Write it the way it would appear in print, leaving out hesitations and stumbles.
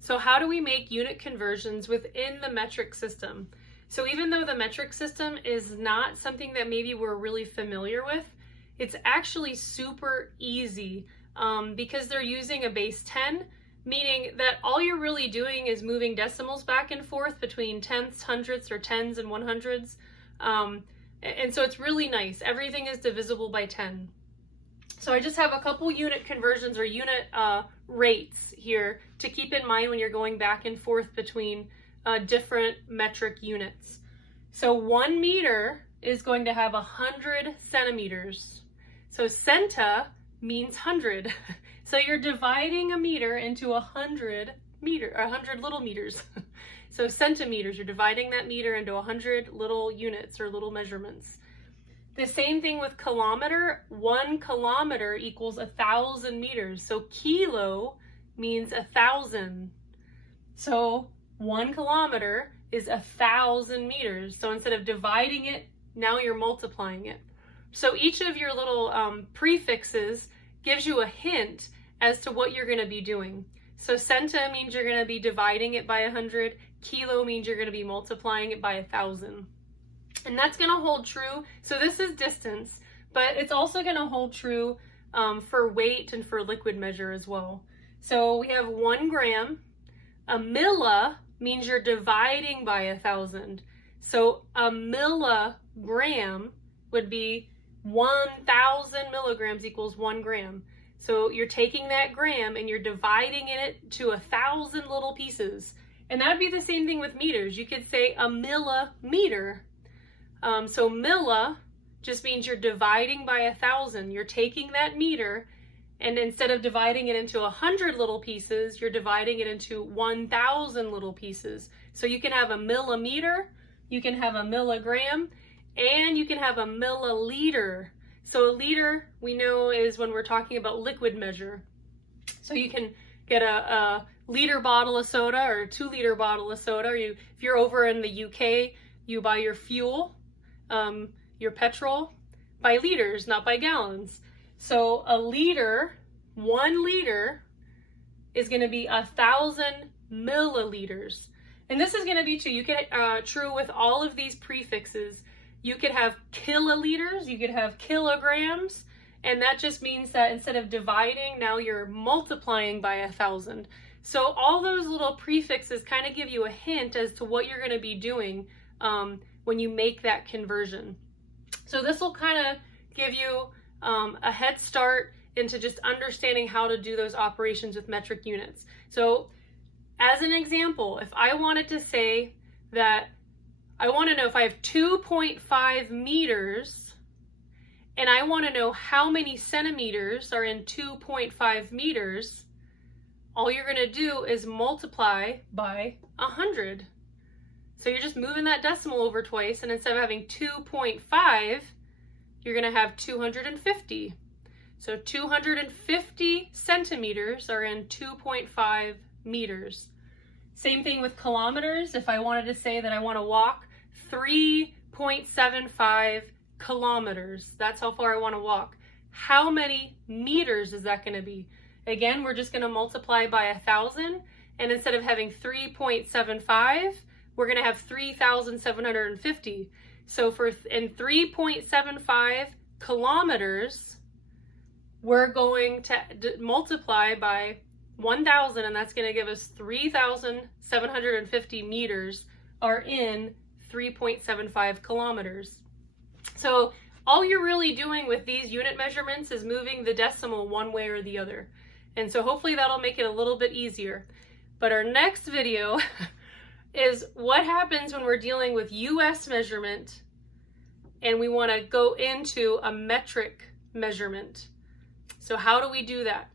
So how do we make unit conversions within the metric system? So even though the metric system is not something that maybe we're really familiar with, it's actually super easy because they're using a base 10, meaning that all you're really doing is moving decimals back and forth between tenths, hundredths, or tens and 100ths. And so it's really nice. Everything is divisible by 10. So I just have a couple unit conversions or unit rates here to keep in mind when you're going back and forth between different metric units. So 1 meter is going to have 100 centimeters. So centa means 100. So you're dividing a meter into 100 little meters. So centimeters, you're dividing that meter into 100 little units or little measurements. The same thing with kilometer. 1 kilometer equals 1,000 meters. So kilo means 1,000. So 1 kilometer is 1,000 meters. So instead of dividing it, now you're multiplying it. So each of your little prefixes gives you a hint as to what you're going to be doing. So centa means you're going to be dividing it by 100. Kilo means you're going to be multiplying it by 1,000. And that's going to hold true. So this is distance, but it's also going to hold true for weight and for liquid measure as well. So we have 1 gram. A milli means you're dividing by 1,000. So a milligram would be 1,000 milligrams equals 1 gram. So you're taking that gram and you're dividing it to 1,000 little pieces. And that would be the same thing with meters. You could say a millimeter. So milli just means you're dividing by 1,000. You're taking that meter and instead of dividing it into 100 little pieces, you're dividing it into 1,000 little pieces. So you can have a millimeter, you can have a milligram, and you can have a milliliter. So a liter, we know, is when we're talking about liquid measure. So you can get a liter bottle of soda or a 2-liter bottle of soda. Or if you're over in the UK, you buy your fuel, your petrol, by liters, not by gallons. So a liter, 1 liter, is going to be 1,000 milliliters. And this is going to be true with all of these prefixes. You could have kiloliters, you could have kilograms, and that just means that instead of dividing, now you're multiplying by 1,000. So all those little prefixes kind of give you a hint as to what you're going to be doing when you make that conversion. So this will kind of give you a head start into just understanding how to do those operations with metric units. So as an example, if I wanted to say that I want to know if I have 2.5 meters and I want to know how many centimeters are in 2.5 meters, all you're going to do is multiply by 100. So you're just moving that decimal over twice, and instead of having 2.5, you're going to have 250. So 250 centimeters are in 2.5 meters. Same thing with kilometers. If I wanted to say that I want to walk 3.75 kilometers, that's how far I want to walk. How many meters is that going to be? Again, we're just going to multiply by 1,000, and instead of having 3.75, we're going to have 3,750. So in 3.75 kilometers, we're going to multiply by 1,000, and that's going to give us 3,750 meters are in 3.75 kilometers. So all you're really doing with these unit measurements is moving the decimal one way or the other. And so hopefully that'll make it a little bit easier. But our next video is what happens when we're dealing with US measurement and we want to go into a metric measurement. So how do we do that?